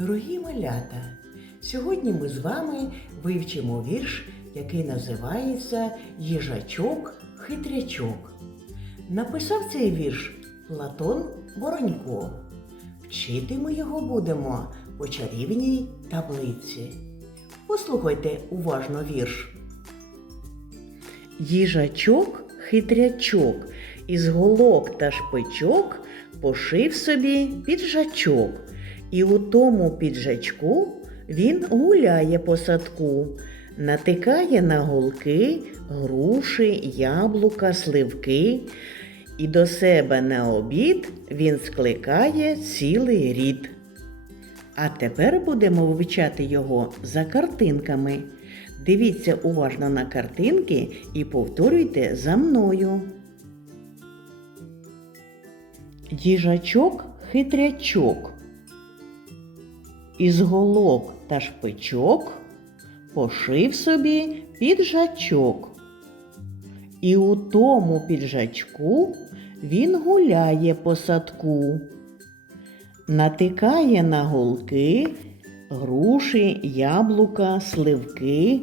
Дорогі малята, сьогодні ми з вами вивчимо вірш, який називається Їжачок-хитрячок. Написав цей вірш Платон Воронько. Вчити ми його будемо по чарівній таблиці. Послухайте уважно вірш. Їжачок хитрячок із голок та шпичок пошив собі піджачок, і у тому піджачку він гуляє по садку, натикає на голки, груші, яблука, сливки, і до себе на обід він скликає цілий рід. А тепер будемо вивчати його за картинками. Дивіться уважно на картинки і повторюйте за мною. Їжачок хитрячок. Із голок та шпичок пошив собі піджачок. І у тому піджачку він гуляє по садку, натикає на голки, груші, яблука, сливки,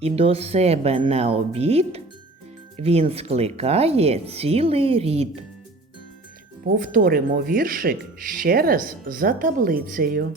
і до себе на обід він скликає цілий рід. Повторимо віршик ще раз за таблицею.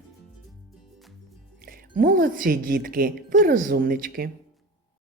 Молодці, дітки, ви розумнички.